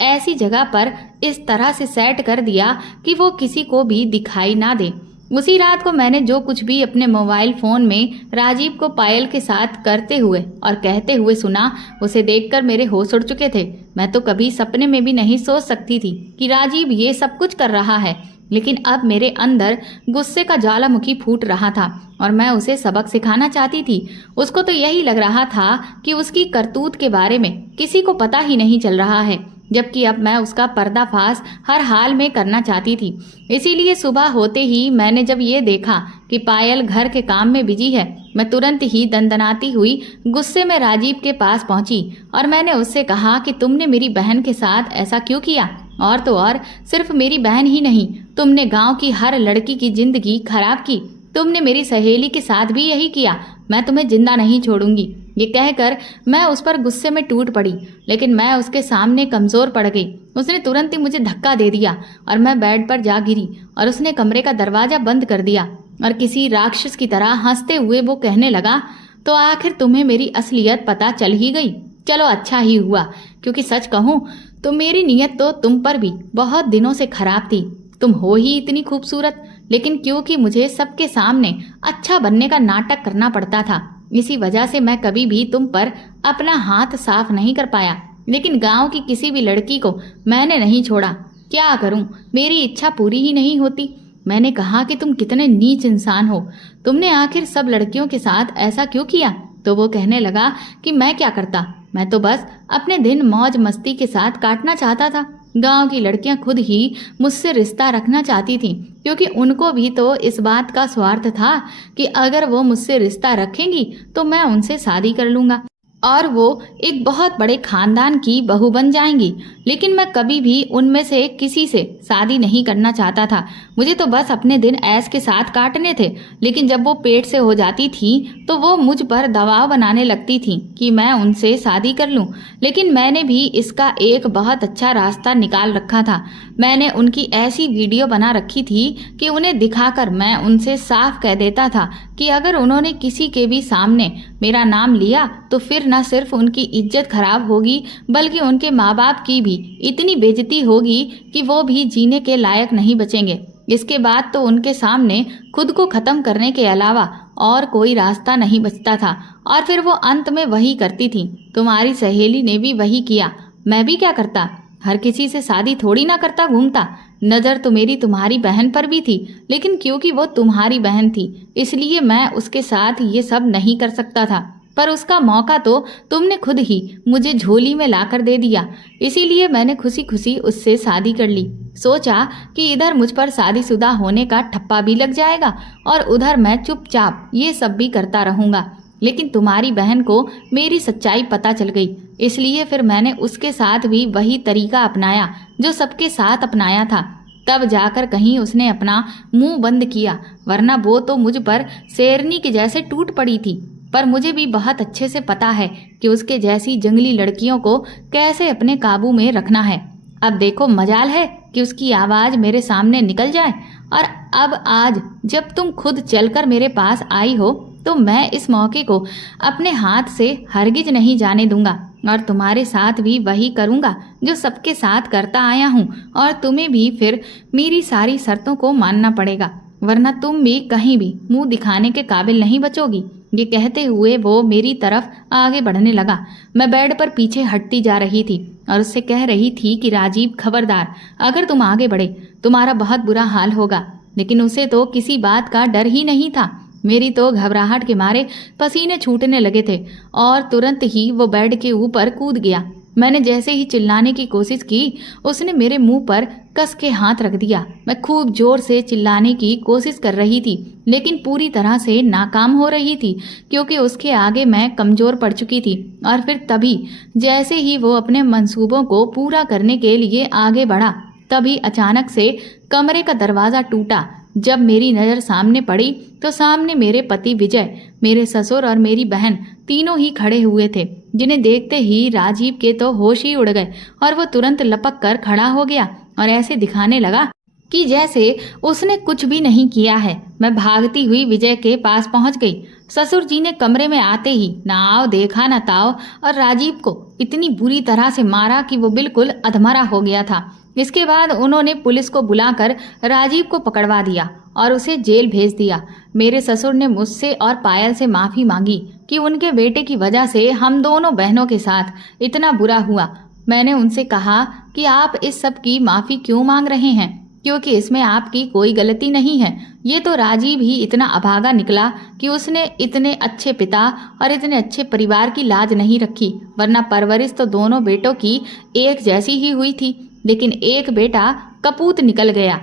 ऐसी जगह पर इस तरह से सेट कर दिया कि वो किसी को भी दिखाई ना दे। उसी रात को मैंने जो कुछ भी अपने मोबाइल फ़ोन में राजीव को पायल के साथ करते हुए और कहते हुए सुना, उसे देखकर मेरे होश उड़ चुके थे। मैं तो कभी सपने में भी नहीं सोच सकती थी कि राजीव ये सब कुछ कर रहा है, लेकिन अब मेरे अंदर गुस्से का ज्वालामुखी फूट रहा था और मैं उसे सबक सिखाना चाहती थी। उसको तो यही लग रहा था कि उसकी करतूत के बारे में किसी को पता ही नहीं चल रहा है, जबकि अब मैं उसका पर्दाफाश हर हाल में करना चाहती थी। इसीलिए सुबह होते ही मैंने जब ये देखा कि पायल घर के काम में बिजी है, मैं तुरंत ही दंदनाती हुई गुस्से में राजीव के पास पहुंची और मैंने उससे कहा कि तुमने मेरी बहन के साथ ऐसा क्यों किया? और तो और सिर्फ मेरी बहन ही नहीं, तुमने गांव की हर लड़की की जिंदगी खराब की। तुमने मेरी सहेली के साथ भी यही किया। मैं तुम्हें जिंदा नहीं छोड़ूंगी। ये कहकर मैं उस पर गुस्से में टूट पड़ी, लेकिन मैं उसके सामने कमज़ोर पड़ गई। उसने तुरंत ही मुझे धक्का दे दिया और मैं बेड पर जा गिरी और उसने कमरे का दरवाज़ा बंद कर दिया और किसी राक्षस की तरह हंसते हुए वो कहने लगा, तो आखिर तुम्हें मेरी असलियत पता चल ही गई। चलो अच्छा ही हुआ, क्योंकि सच कहूँ तो मेरी नीयत तो तुम पर भी बहुत दिनों से खराब थी। तुम हो ही इतनी खूबसूरत, लेकिन क्योंकि मुझे सबके सामने अच्छा बनने का नाटक करना पड़ता था, इसी वजह से मैं कभी भी तुम पर अपना हाथ साफ नहीं कर पाया। लेकिन गांव की किसी भी लड़की को मैंने नहीं छोड़ा। क्या करूं, मेरी इच्छा पूरी ही नहीं होती। मैंने कहा कि तुम कितने नीच इंसान हो, तुमने आखिर सब लड़कियों के साथ ऐसा क्यों किया? तो वो कहने लगा कि मैं क्या करता, मैं तो बस अपने दिन मौज मस्ती के साथ काटना चाहता था। गांव की लड़कियां खुद ही मुझसे रिश्ता रखना चाहती थीं, क्योंकि उनको भी तो इस बात का स्वार्थ था कि अगर वो मुझसे रिश्ता रखेंगी तो मैं उनसे शादी कर लूंगा और वो एक बहुत बड़े खानदान की बहू बन जाएंगी। लेकिन मैं कभी भी उनमें से किसी से शादी नहीं करना चाहता था। मुझे तो बस अपने दिन ऐश के साथ काटने थे। लेकिन जब वो पेट से हो जाती थी तो वो मुझ पर दबाव बनाने लगती थी कि मैं उनसे शादी कर लूं। लेकिन मैंने भी इसका एक बहुत अच्छा रास्ता निकाल रखा था। मैंने उनकी ऐसी वीडियो बना रखी थी कि उन्हें दिखाकर मैं उनसे साफ कह देता था कि अगर उन्होंने किसी के भी सामने मेरा नाम लिया तो फिर न सिर्फ उनकी इज्जत खराब होगी बल्कि उनके माँ बाप की भी इतनी बेइज्जती होगी कि वो भी जीने के लायक नहीं बचेंगे। इसके बाद तो उनके सामने खुद को खत्म करने के अलावा और कोई रास्ता नहीं बचता था। और फिर वो अंत में वही करती थी। तुम्हारी सहेली ने भी वही किया। मैं भी क्या करता, हर किसी से शादी थोड़ी ना करता घूमता। नज़र तो मेरी तुम्हारी बहन पर भी थी, लेकिन क्योंकि वो तुम्हारी बहन थी इसलिए मैं उसके साथ ये सब नहीं कर सकता था। पर उसका मौका तो तुमने खुद ही मुझे झोली में लाकर दे दिया, इसीलिए मैंने खुशी खुशी उससे शादी कर ली। सोचा कि इधर मुझ पर शादीशुदा होने का ठप्पा भी लग जाएगा और उधर मैं चुपचाप ये सब भी करता रहूँगा। लेकिन तुम्हारी बहन को मेरी सच्चाई पता चल गई, इसलिए फिर मैंने उसके साथ भी वही तरीका अपनाया जो सबके साथ अपनाया था। तब जाकर कहीं उसने अपना मुंह बंद किया, वरना वो तो मुझ पर शेरनी के जैसे टूट पड़ी थी। पर मुझे भी बहुत अच्छे से पता है कि उसके जैसी जंगली लड़कियों को कैसे अपने काबू में रखना है। अब देखो, मजाल है कि उसकी आवाज़ मेरे सामने निकल जाए। और अब आज जब तुम खुद चलकर मेरे पास आई हो तो मैं इस मौके को अपने हाथ से हरगिज नहीं जाने दूंगा और तुम्हारे साथ भी वही करूंगा जो सबके साथ करता आया हूँ। और तुम्हें भी फिर मेरी सारी शर्तों को मानना पड़ेगा, वरना तुम भी कहीं भी मुंह दिखाने के काबिल नहीं बचोगी। ये कहते हुए वो मेरी तरफ आगे बढ़ने लगा। मैं बेड पर पीछे हटती जा रही थी और उससे कह रही थी कि राजीव, खबरदार, अगर तुम आगे बढ़े तुम्हारा बहुत बुरा हाल होगा। लेकिन उसे तो किसी बात का डर ही नहीं था। मेरी तो घबराहट के मारे पसीने छूटने लगे थे और तुरंत ही वो बेड के ऊपर कूद गया। मैंने जैसे ही चिल्लाने की कोशिश की उसने मेरे मुंह पर कस के हाथ रख दिया। मैं खूब जोर से चिल्लाने की कोशिश कर रही थी लेकिन पूरी तरह से नाकाम हो रही थी, क्योंकि उसके आगे मैं कमज़ोर पड़ चुकी थी। और फिर तभी जैसे ही वो अपने मंसूबों को पूरा करने के लिए आगे बढ़ा, तभी अचानक से कमरे का दरवाज़ा टूटा। जब मेरी नज़र सामने पड़ी तो सामने मेरे पति विजय, मेरे ससुर और मेरी बहन तीनों ही खड़े हुए थे, जिन्हें देखते ही राजीव के तो होश ही उड़ गए और वो तुरंत लपक कर खड़ा हो गया और ऐसे दिखाने लगा कि जैसे उसने कुछ भी नहीं किया है। मैं भागती हुई विजय के पास पहुंच गई। ससुर जी ने कमरे में आते ही ना आओ देखा ना ताओ और राजीव को इतनी बुरी तरह से मारा कि वो बिल्कुल अधमरा हो गया था। इसके बाद उन्होंने पुलिस को बुलाकर राजीव को पकड़वा दिया और उसे जेल भेज दिया। मेरे ससुर ने मुझसे और पायल से माफ़ी मांगी कि उनके बेटे की वजह से हम दोनों बहनों के साथ इतना बुरा हुआ। मैंने उनसे कहा कि आप इस सब की माफ़ी क्यों मांग रहे हैं, क्योंकि इसमें आपकी कोई गलती नहीं है। ये तो राजीव ही इतना अभागा निकला कि उसने इतने अच्छे पिता और इतने अच्छे परिवार की लाज नहीं रखी, वरना परवरिश तो दोनों बेटों की एक जैसी ही हुई थी। लेकिन एक बेटा कपूत निकल गया।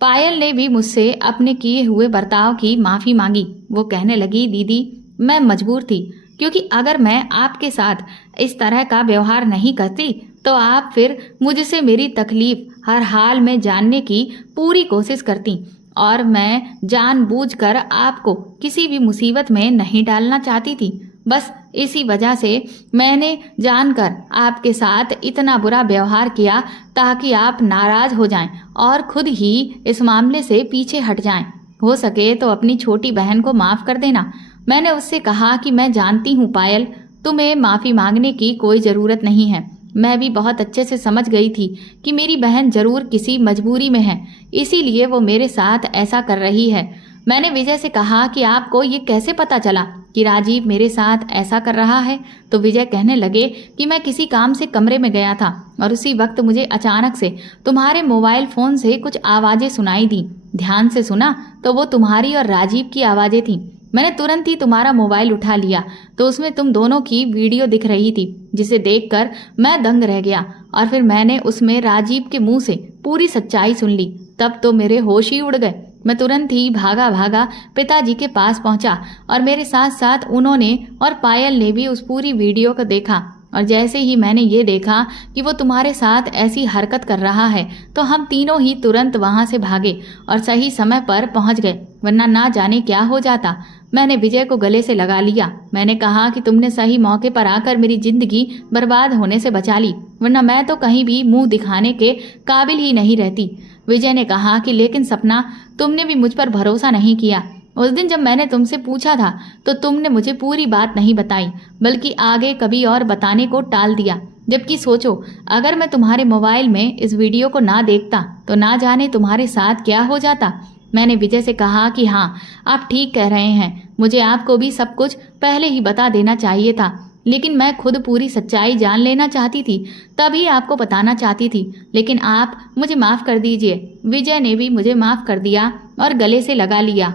पायल ने भी मुझसे अपने किए हुए बर्ताव की माफ़ी मांगी। वो कहने लगी, दीदी मैं मजबूर थी, क्योंकि अगर मैं आपके साथ इस तरह का व्यवहार नहीं करती तो आप फिर मुझसे मेरी तकलीफ हर हाल में जानने की पूरी कोशिश करती और मैं जानबूझकर आपको किसी भी मुसीबत में नहीं डालना चाहती थी। बस इसी वजह से मैंने जानकर आपके साथ इतना बुरा व्यवहार किया ताकि आप नाराज़ हो जाएं और खुद ही इस मामले से पीछे हट जाएं। हो सके तो अपनी छोटी बहन को माफ़ कर देना। मैंने उससे कहा कि मैं जानती हूँ पायल, तुम्हें माफ़ी मांगने की कोई ज़रूरत नहीं है। मैं भी बहुत अच्छे से समझ गई थी कि मेरी बहन ज़रूर किसी मजबूरी में है, इसीलिए वो मेरे साथ ऐसा कर रही है। मैंने विजय से कहा कि आपको ये कैसे पता चला कि राजीव मेरे साथ ऐसा कर रहा है तो विजय कहने लगे कि मैं किसी काम से कमरे में गया था और उसी वक्त मुझे अचानक से तुम्हारे मोबाइल फ़ोन से कुछ आवाज़ें सुनाई दी। ध्यान से सुना तो वो तुम्हारी और राजीव की आवाज़ें थीं। मैंने तुरंत ही तुम्हारा मोबाइल उठा लिया तो उसमें तुम दोनों की वीडियो दिख रही थी, जिसे देखकर मैं दंग रह गया और फिर मैंने उसमें राजीव के मुंह से पूरी सच्चाई सुन ली। तब तो मेरे होश ही उड़ गए। मैं तुरंत ही भागा भागा पिताजी के पास पहुंचा और मेरे साथ साथ उन्होंने और पायल ने भी उस पूरी वीडियो को देखा। और जैसे ही मैंने ये देखा कि वो तुम्हारे साथ ऐसी हरकत कर रहा है तो हम तीनों ही तुरंत वहाँ से भागे और सही समय पर पहुँच गए, वरना ना जाने क्या हो जाता। मैंने विजय को गले से लगा लिया। मैंने कहा कि तुमने सही मौके पर आकर मेरी जिंदगी बर्बाद होने से बचा ली, वरना मैं तो कहीं भी मुंह दिखाने के काबिल ही नहीं रहती। विजय ने कहा कि लेकिन सपना, तुमने भी मुझ पर भरोसा नहीं किया। उस दिन जब मैंने तुमसे पूछा था तो तुमने मुझे पूरी बात नहीं बताई, बल्कि आगे कभी और बताने को टाल दिया। जबकि सोचो, अगर मैं तुम्हारे मोबाइल में इस वीडियो को ना देखता तो ना जाने तुम्हारे साथ क्या हो जाता। मैंने विजय से कहा कि हाँ, आप ठीक कह रहे हैं, मुझे आपको भी सब कुछ पहले ही बता देना चाहिए था, लेकिन मैं खुद पूरी सच्चाई जान लेना चाहती थी, तभी आपको बताना चाहती थी। लेकिन आप मुझे माफ़ कर दीजिए। विजय ने भी मुझे माफ़ कर दिया और गले से लगा लिया।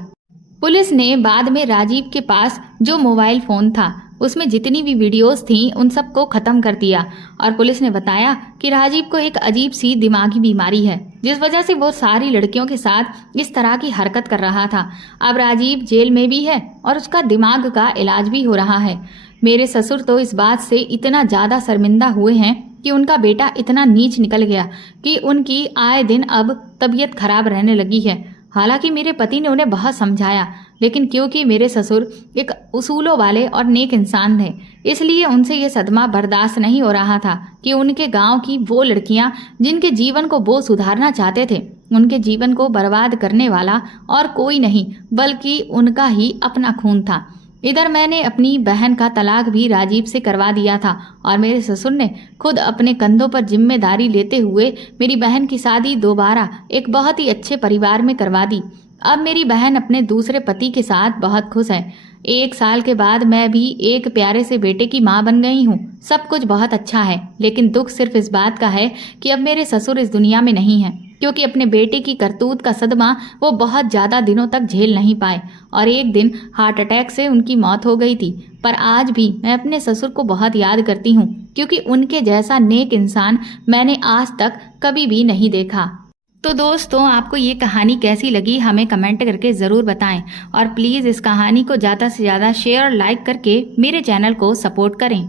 पुलिस ने बाद में राजीव के पास जो मोबाइल फ़ोन था उसमें जितनी भी वीडियोस थीं उन सबको ख़त्म कर दिया और पुलिस ने बताया कि राजीव को एक अजीब सी दिमागी बीमारी है, जिस वजह से वो सारी लड़कियों के साथ इस तरह की हरकत कर रहा था। अब राजीव जेल में भी है और उसका दिमाग का इलाज भी हो रहा है। मेरे ससुर तो इस बात से इतना ज़्यादा शर्मिंदा हुए हैं कि उनका बेटा इतना नीच निकल गया कि उनकी आए दिन अब तबीयत खराब रहने लगी है। हालांकि मेरे पति ने उन्हें बहुत समझाया, लेकिन क्योंकि मेरे ससुर एक उसूलों वाले और नेक इंसान थे, इसलिए उनसे ये सदमा बर्दाश्त नहीं हो रहा था कि उनके गांव की वो लड़कियां जिनके जीवन को वो सुधारना चाहते थे, उनके जीवन को बर्बाद करने वाला और कोई नहीं बल्कि उनका ही अपना खून था। इधर मैंने अपनी बहन का तलाक भी राजीव से करवा दिया था और मेरे ससुर ने खुद अपने कंधों पर जिम्मेदारी लेते हुए मेरी बहन की शादी दोबारा एक बहुत ही अच्छे परिवार में करवा दी। अब मेरी बहन अपने दूसरे पति के साथ बहुत खुश है। 1 साल के बाद मैं भी एक प्यारे से बेटे की माँ बन गई हूँ। सब कुछ बहुत अच्छा है, लेकिन दुख सिर्फ इस बात का है कि अब मेरे ससुर इस दुनिया में नहीं हैं, क्योंकि अपने बेटे की करतूत का सदमा वो बहुत ज़्यादा दिनों तक झेल नहीं पाए और एक दिन हार्ट अटैक से उनकी मौत हो गई थी। पर आज भी मैं अपने ससुर को बहुत याद करती हूँ, क्योंकि उनके जैसा नेक इंसान मैंने आज तक कभी भी नहीं देखा। तो दोस्तों, आपको ये कहानी कैसी लगी हमें कमेंट करके ज़रूर बताएं और प्लीज़ इस कहानी को ज़्यादा से ज़्यादा शेयर और लाइक करके मेरे चैनल को सपोर्ट करें।